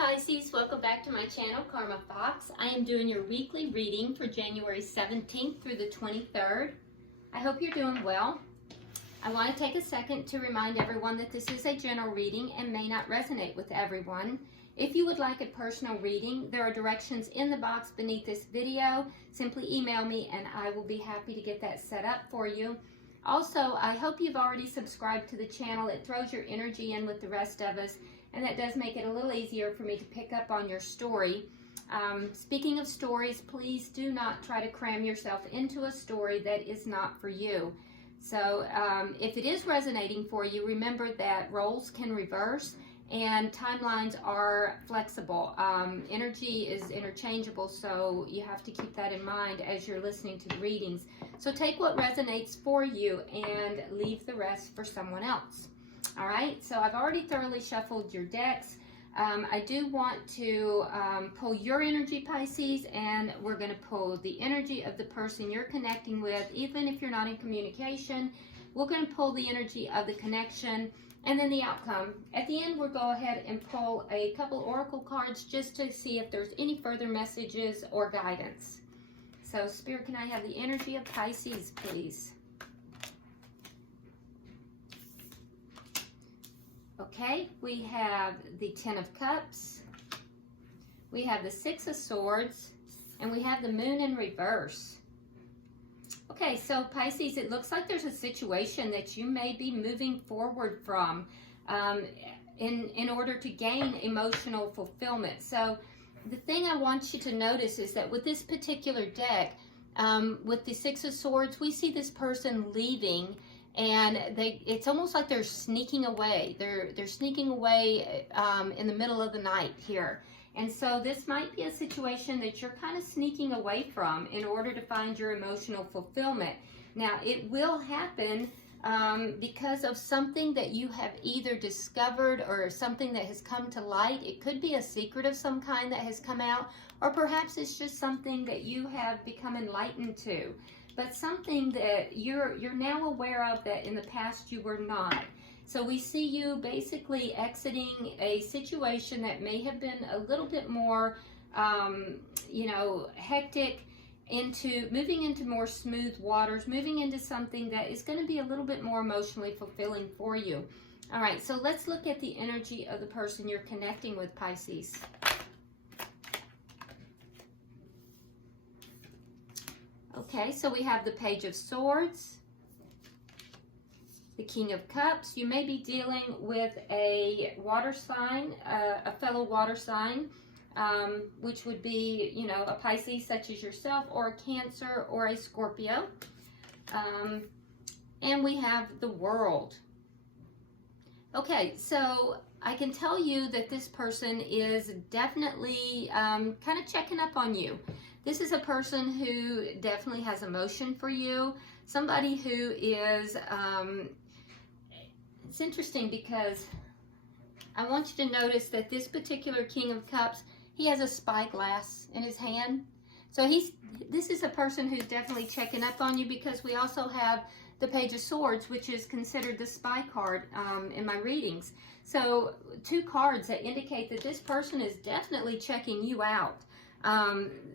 Pisces, welcome back to my channel, Karma Fox. I am doing your weekly reading for January 17th through the 23rd. I hope you're doing well. I want to take a second to remind everyone that this is a general reading and may not resonate with everyone. If you would like a personal reading, there are directions in the box beneath this video. Simply email me and I will be happy to get that set up for you. Also, I hope you've already subscribed to the channel. It throws your energy in with the rest of us, and that does make it a little easier for me to pick up on your story. Speaking of stories, please do not try to cram yourself into a story that is not for you. So if it is resonating for you, remember that roles can reverse and timelines are flexible. Energy is interchangeable, so you have to keep that in mind as you're listening to the readings. So take what resonates for you and leave the rest for someone else. All right, so I've already thoroughly shuffled your decks. I do want to pull your energy, Pisces, and we're going to pull the energy of the person you're connecting with, even if you're not in communication. We're going to pull the energy of the connection and then the outcome. At the end, we'll go ahead and pull a couple oracle cards just to see if there's any further messages or guidance. So, Spirit, can I have the energy of Pisces, please? Okay, we have the Ten of Cups, we have the Six of Swords, and we have the Moon in reverse. Okay, so Pisces, it looks like there's a situation that you may be moving forward from in order to gain emotional fulfillment. So the thing I want you to notice is that with this particular deck, with the Six of Swords, we see this person leaving, and it's almost like they're sneaking away. They're sneaking away in the middle of the night here. And so this might be a situation that you're kind of sneaking away from in order to find your emotional fulfillment. Now, it will happen because of something that you have either discovered or something that has come to light. It could be a secret of some kind that has come out, or perhaps it's just something that you have become enlightened to. But something that you're now aware of that in the past you were not. So we see you basically exiting a situation that may have been a little bit more, hectic, into moving into more smooth waters, moving into something that is going to be a little bit more emotionally fulfilling for you. All right, so let's look at the energy of the person you're connecting with, Pisces. Okay, so we have the Page of Swords, the King of Cups. You may be dealing with a water sign, a fellow water sign, which would be, a Pisces such as yourself, or a Cancer, or a Scorpio. And we have the World. Okay, so I can tell you that this person is definitely kind of checking up on you. This is a person who definitely has emotion for you. Somebody who is, it's interesting because I want you to notice that this particular King of Cups, he has a spyglass in his hand. So this is a person who's definitely checking up on you, because we also have the Page of Swords, which is considered the spy card in my readings. So two cards that indicate that this person is definitely checking you out.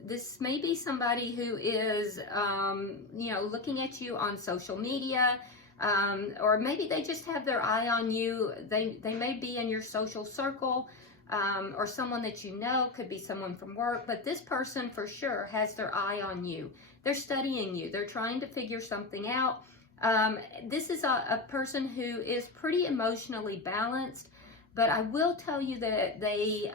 This may be somebody who is, looking at you on social media, or maybe they just have their eye on you. They may be in your social circle, or someone that you know, could be someone from work, but this person for sure has their eye on you. They're studying you. They're trying to figure something out. This is a person who is pretty emotionally balanced. But I will tell you that they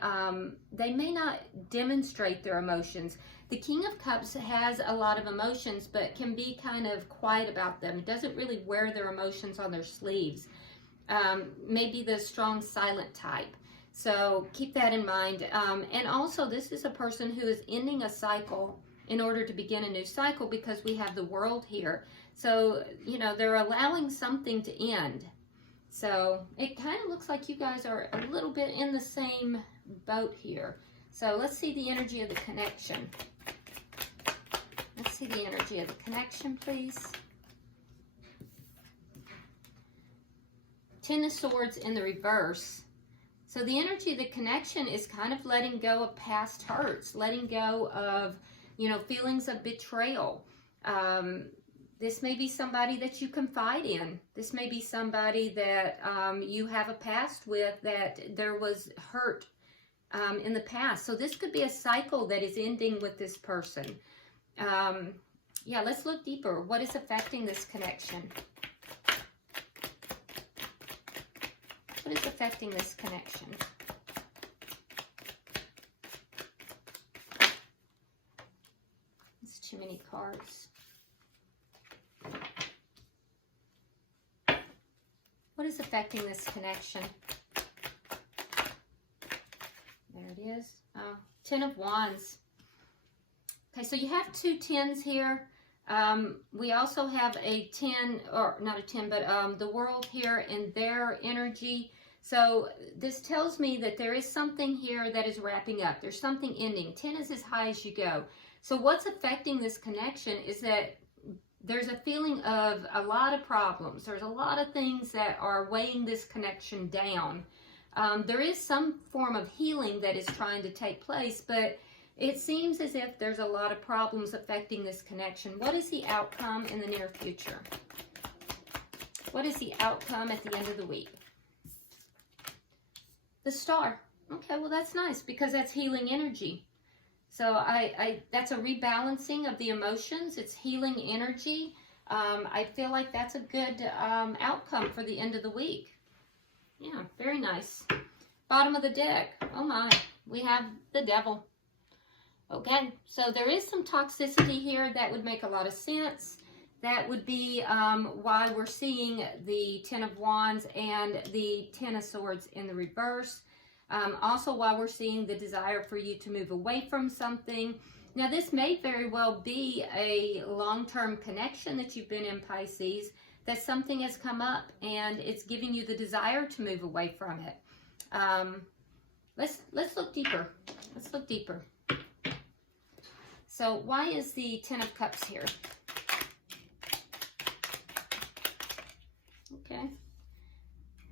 may not demonstrate their emotions. The King of Cups has a lot of emotions, but can be kind of quiet about them. Doesn't really wear their emotions on their sleeves. Maybe the strong silent type. So keep that in mind. And also, this is a person who is ending a cycle in order to begin a new cycle, because we have the World here. So, they're allowing something to end. So it kind of looks like you guys are a little bit in the same boat here. So let's see the energy of the connection. Let's see the energy of the connection, please. Ten of Swords in the reverse. So the energy of the connection is kind of letting go of past hurts, letting go of, you know, feelings of betrayal. This may be somebody that you confide in. This may be somebody that you have a past with, that there was hurt in the past. So this could be a cycle that is ending with this person. Yeah, let's look deeper. What is affecting this connection? What is affecting this connection? It's too many cards. What is affecting this connection? There it is. Ten of Wands. Okay, so you have two tens here. We also have a 10, or not a 10, but the world here and their energy. So this tells me that there is something here that is wrapping up. There's something ending. 10 is as high as you go. So what's affecting this connection is that there's a feeling of a lot of problems. There's a lot of things that are weighing this connection down. There is some form of healing that is trying to take place, but it seems as if there's a lot of problems affecting this connection. What is the outcome in the near future? What is the outcome at the end of the week? The Star. Okay, well that's nice because that's healing energy. So that's a rebalancing of the emotions. It's healing energy. I feel like that's a good outcome for the end of the week. Yeah, very nice. Bottom of the deck. Oh my, we have the Devil. Okay, so there is some toxicity here that would make a lot of sense. That would be why we're seeing the Ten of Wands and the Ten of Swords in the reverse. Also why we're seeing the desire for you to move away from something. Now this may very well be a long-term connection that you've been in, Pisces, that something has come up and it's giving you the desire to move away from it. Let's look deeper. Let's look deeper. So why is the Ten of Cups here? Okay.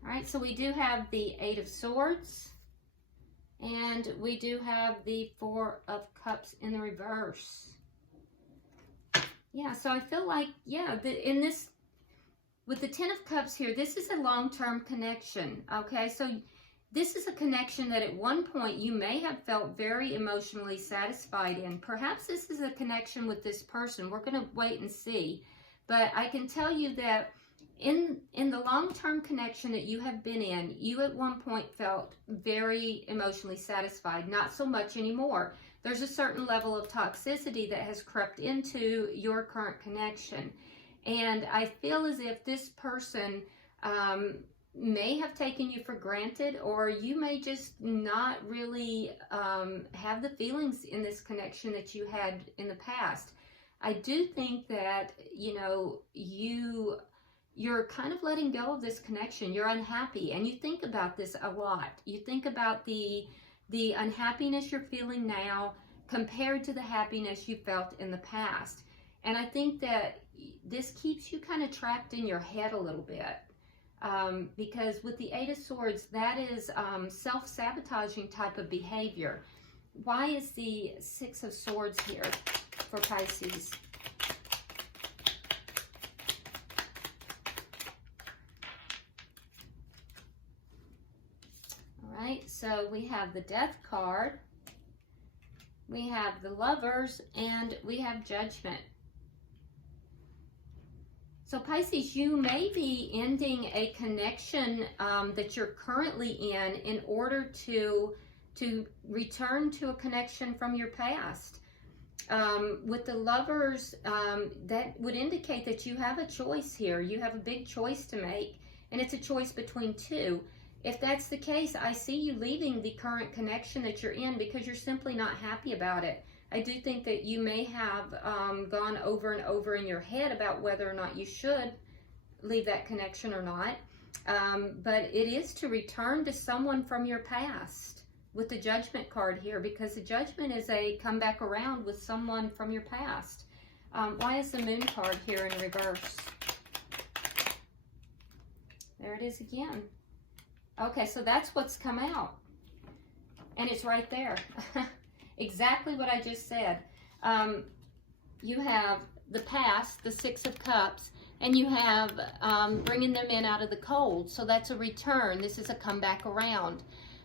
All right, so we do have the Eight of Swords. And we do have the Four of Cups in the reverse. Yeah, so I feel like, yeah, in this, with the Ten of Cups here, this is a long-term connection, okay? So this is a connection that at one point you may have felt very emotionally satisfied in. Perhaps this is a connection with this person. We're going to wait and see. But I can tell you that in the long-term connection that you have been in, you at one point felt very emotionally satisfied. Not so much anymore. There's a certain level of toxicity that has crept into your current connection. And I feel as if this person may have taken you for granted, or you may just not really have the feelings in this connection that you had in the past. I do think that, you know, you're kind of letting go of this connection. You're unhappy, and you think about this a lot. You think about the unhappiness you're feeling now compared to the happiness you felt in the past. And I think that this keeps you kind of trapped in your head a little bit. Because with the Eight of Swords, that is self-sabotaging type of behavior. Why is the Six of Swords here for Pisces? All right, so we have the Death card, we have the Lovers, and we have Judgment. So Pisces, you may be ending a connection that you're currently in order to return to a connection from your past. With the Lovers, that would indicate that you have a choice here. You have a big choice to make, and it's a choice between two. If that's the case, I see you leaving the current connection that you're in because you're simply not happy about it. I do think that you may have gone over and over in your head about whether or not you should leave that connection or not. But it is to return to someone from your past with the Judgment card here, because the Judgment is a come back around with someone from your past. Why is the Moon card here in reverse? There it is again. Okay, so that's what's come out. And it's right there. Exactly what I just said. You have the past, the Six of Cups, and you have bringing them in out of the cold. So that's a return. This is a comeback around.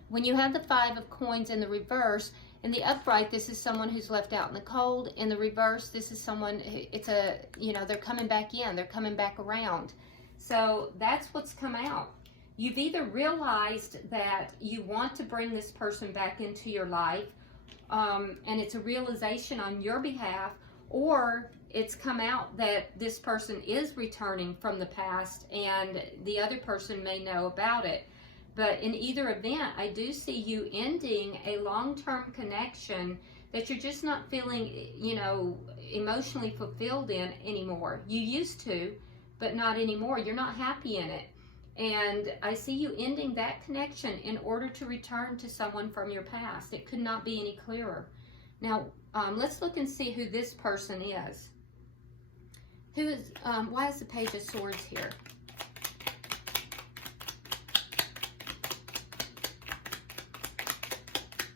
When you have the Five of Coins in the reverse, in the upright, this is someone who's left out in the cold. In the reverse, this is someone, it's a, you know, they're coming back in. They're coming back around. So that's what's come out. You've either realized that you want to bring this person back into your life, and it's a realization on your behalf, or it's come out that this person is returning from the past and the other person may know about it. But in either event, I do see you ending a long-term connection that you're just not feeling, you know, emotionally fulfilled in anymore. You used to, but not anymore. You're not happy in it. And I see you ending that connection in order to return to someone from your past. It could not be any clearer. Now, let's look and see who this person is. Who is, why is the Page of Swords here?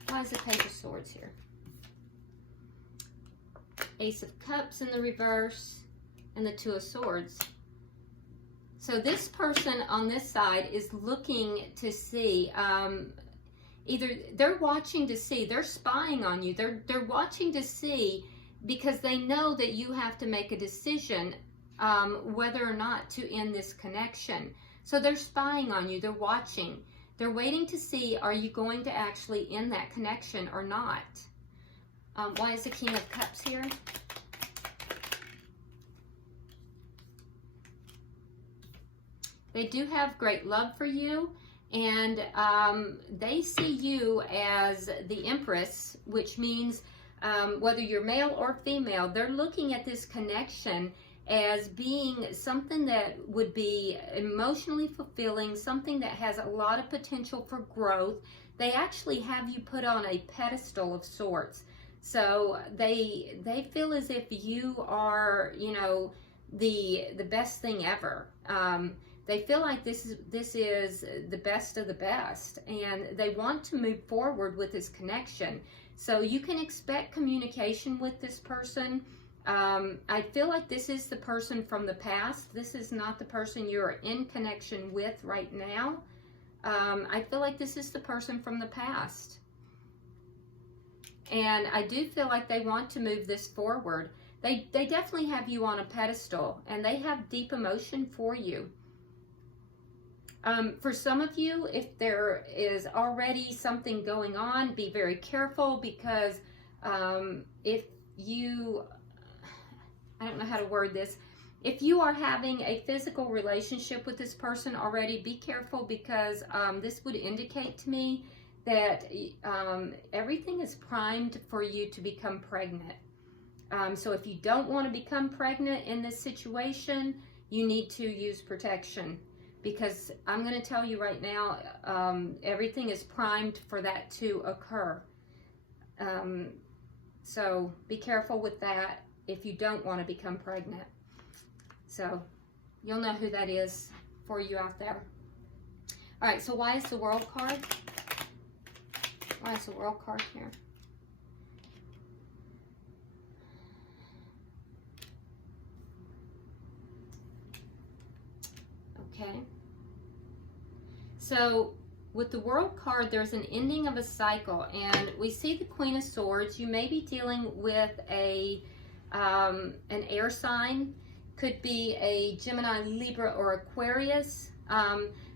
Why is the Page of Swords here? Ace of Cups in the reverse, and the Two of Swords. So this person on this side is looking to see, either they're watching to see, they're spying on you, they're watching to see because they know that you have to make a decision whether or not to end this connection. So they're spying on you, they're watching. They're waiting to see, are you going to actually end that connection or not? Why is the King of Cups here? They do have great love for you, and they see you as the Empress, which means whether you're male or female, they're looking at this connection as being something that would be emotionally fulfilling, something that has a lot of potential for growth. They actually have you put on a pedestal of sorts. So they feel as if you are, you know, the best thing ever. They feel like this is the best of the best, and they want to move forward with this connection. So you can expect communication with this person. I feel like this is the person from the past. This is not the person you're in connection with right now. I feel like this is the person from the past. And I do feel like they want to move this forward. They definitely have you on a pedestal, and they have deep emotion for you. For some of you, if there is already something going on, be very careful, because if you, I don't know how to word this, if you are having a physical relationship with this person already, be careful, because this would indicate to me that everything is primed for you to become pregnant. So if you don't want to become pregnant in this situation, you need to use protection. Because I'm going to tell you right now, everything is primed for that to occur. So be careful with that if you don't want to become pregnant. So you'll know who that is for you out there. All right, so why is the World card? Why is the World card here? Okay. So with the World card, there's an ending of a cycle, and we see the Queen of Swords. You may be dealing with an air sign, could be a Gemini, Libra, or Aquarius,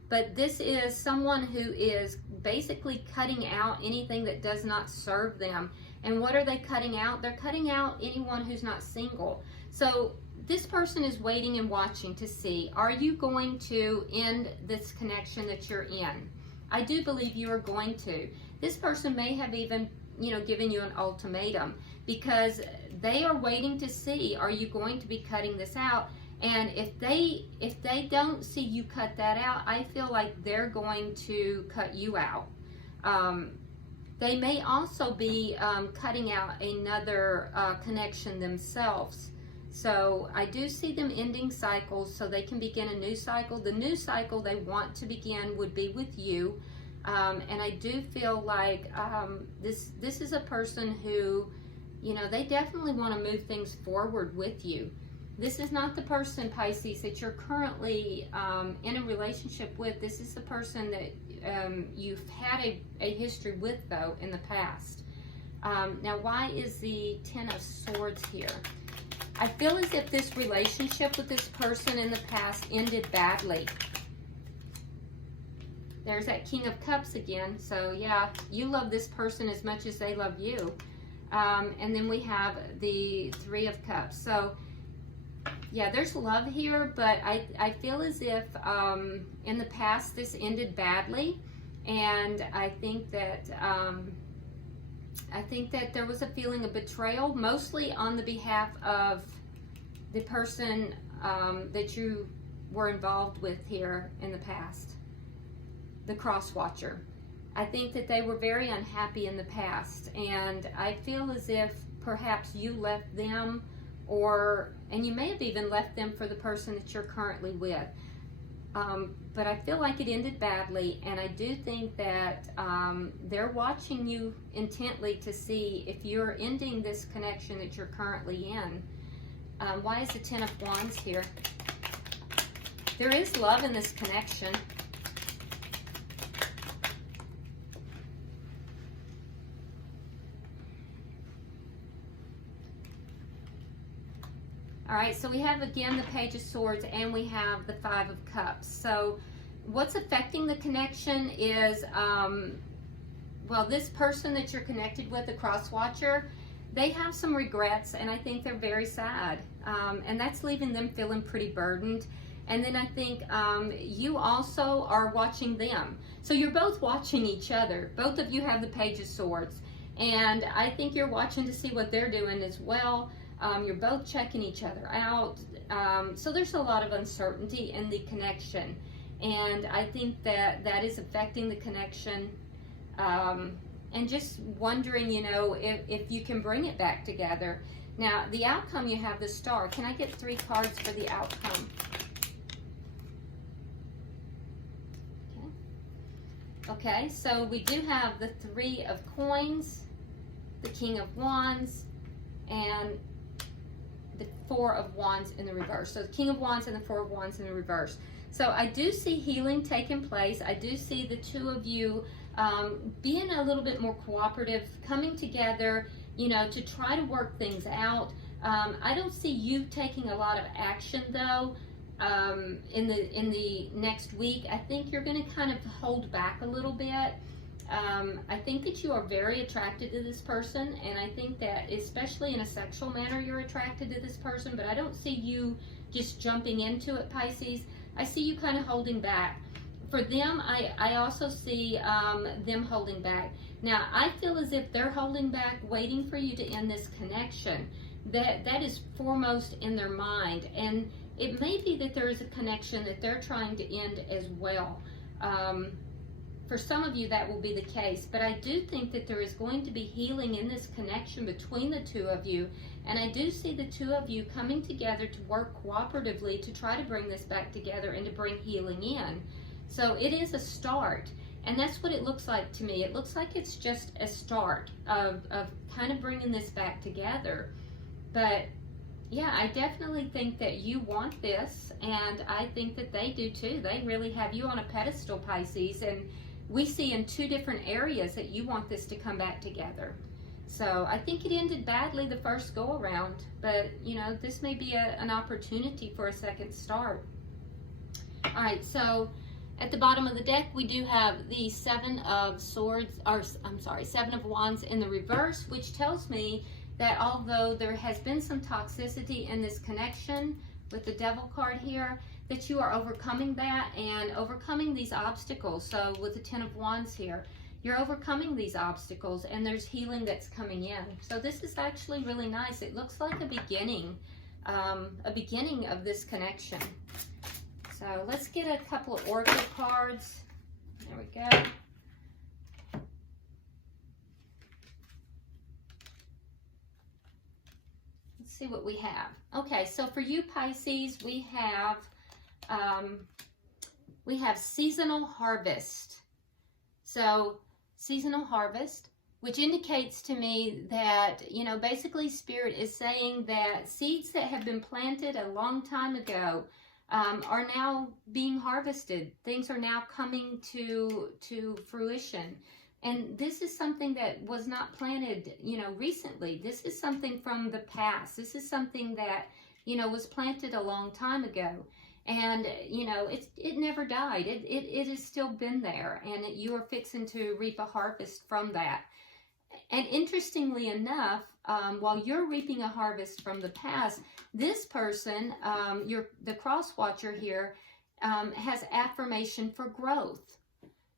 but this is someone who is basically cutting out anything that does not serve them. And what are they cutting out? They're cutting out anyone who's not single. So this person is waiting and watching to see, are you going to end this connection that you're in? I do believe you are going to. This person may have even, given you an ultimatum, because they are waiting to see, are you going to be cutting this out? And if they don't see you cut that out, I feel like they're going to cut you out. They may also be cutting out another connection themselves. So I do see them ending cycles so they can begin a new cycle. The new cycle they want to begin would be with you. And I do feel like this is a person who, you know, they definitely want to move things forward with you. This is not the person, Pisces, that you're currently in a relationship with. This is the person that you've had a history with, though, in the past. Now, why is the Ten of Swords here? I feel as if this relationship with this person in the past ended badly. There's that King of Cups again. So, yeah, you love this person as much as they love you. And then we have the Three of Cups. So, yeah, there's love here, but I feel as if in the past this ended badly. And I think that there was a feeling of betrayal, mostly on the behalf of the person that you were involved with here in the past, the cross watcher. I think that they were very unhappy in the past, and I feel as if perhaps you left them, and you may have even left them for the person that you're currently with. But I feel like it ended badly, and I do think that they're watching you intently to see if you're ending this connection that you're currently in. Why is the Ten of Wands here? There is love in this connection. All right, so we have again the Page of Swords and we have the Five of Cups. So what's affecting the connection is, well, this person that you're connected with, the cross watcher, they have some regrets, and I think they're very sad. And that's leaving them feeling pretty burdened. And then I think you also are watching them. So you're both watching each other. Both of you have the Page of Swords. And I think you're watching to see what they're doing as well. You're both checking each other out. So there's a lot of uncertainty in the connection. And I think that that is affecting the connection. And just wondering, you know, if you can bring it back together. Now, the outcome, you have the Star. Can I get 3 cards for the outcome? Okay, so we do have the Three of Coins, the King of Wands, and the Four of Wands in the reverse. So the King of Wands and the Four of Wands in the reverse. So I do see healing taking place. I do see the two of you being a little bit more cooperative, coming together, you know, to try to work things out. I don't see you taking a lot of action, though, in the next week. I think you're going to kind of hold back a little bit. I think that you are very attracted to this person, and I think that especially in a sexual manner you're attracted to this person, but I don't see you just jumping into it, Pisces. I see you kind of holding back. For them, I also see them holding back. Now, I feel as if they're holding back, waiting for you to end this connection. That is foremost in their mind, and it may be that there is a connection that they're trying to end as well. For some of you, that will be the case, but I do think that there is going to be healing in this connection between the two of you, and I do see the two of you coming together to work cooperatively to try to bring this back together and to bring healing in. So it is a start, and that's what it looks like to me. It looks like it's just a start of kind of bringing this back together. But yeah, I definitely think that you want this, and I think that they do too. They really have you on a pedestal, Pisces, and we see in 2 different areas that you want this to come back together. So I think it ended badly the first go around, but you know, this may be an opportunity for a second start. All right, so at the bottom of the deck, we do have the Seven of Swords, or I'm sorry, Seven of Wands in the reverse, which tells me that although there has been some toxicity in this connection with the Devil card here, that you are overcoming that and overcoming these obstacles. So with the Ten of Wands here, you're overcoming these obstacles, and there's healing that's coming in. So this is actually really nice. It looks like a beginning of this connection. So let's get a couple of oracle cards. There we go. Let's Let's see what we have. Okay, so for you Pisces, we have seasonal harvest. So seasonal harvest, which indicates to me that, you know, basically Spirit is saying that seeds that have been planted a long time ago are now being harvested. Things are now coming to fruition. And this is something that was not planted, you know, recently. This is something from the past. This is something that, you know, was planted a long time ago. And, you know, it never died. It has still been there. And you are fixing to reap a harvest from that. And interestingly enough, while you're reaping a harvest from the past, this person, the cross watcher here, has affirmation for growth.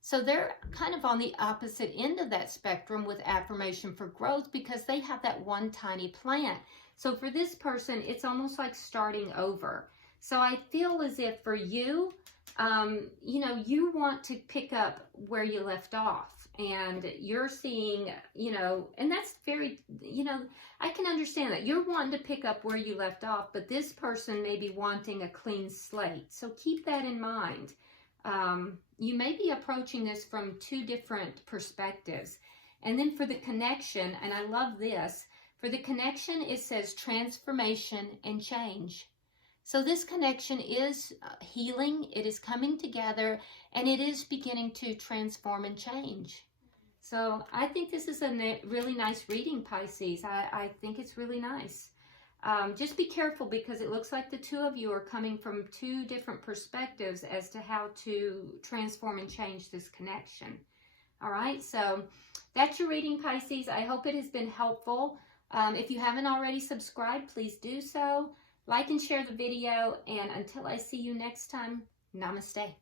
So they're kind of on the opposite end of that spectrum with affirmation for growth because they have that one tiny plant. So for this person, it's almost like starting over. So I feel as if for you, you know, you want to pick up where you left off. And you're seeing, you know, and that's very, you know, I can understand that. You're wanting to pick up where you left off, but this person may be wanting a clean slate. So keep that in mind. You may be approaching this from two different perspectives. And then for the connection, and I love this, for the connection, it says transformation and change. So this connection is healing, it is coming together, and it is beginning to transform and change. So I think this is a really nice reading, Pisces. I think it's really nice. Just be careful because it looks like the two of you are coming from two different perspectives as to how to transform and change this connection. All right, so that's your reading, Pisces. I hope it has been helpful. If you haven't already subscribed, please do so. Like and share the video, and until I see you next time, namaste.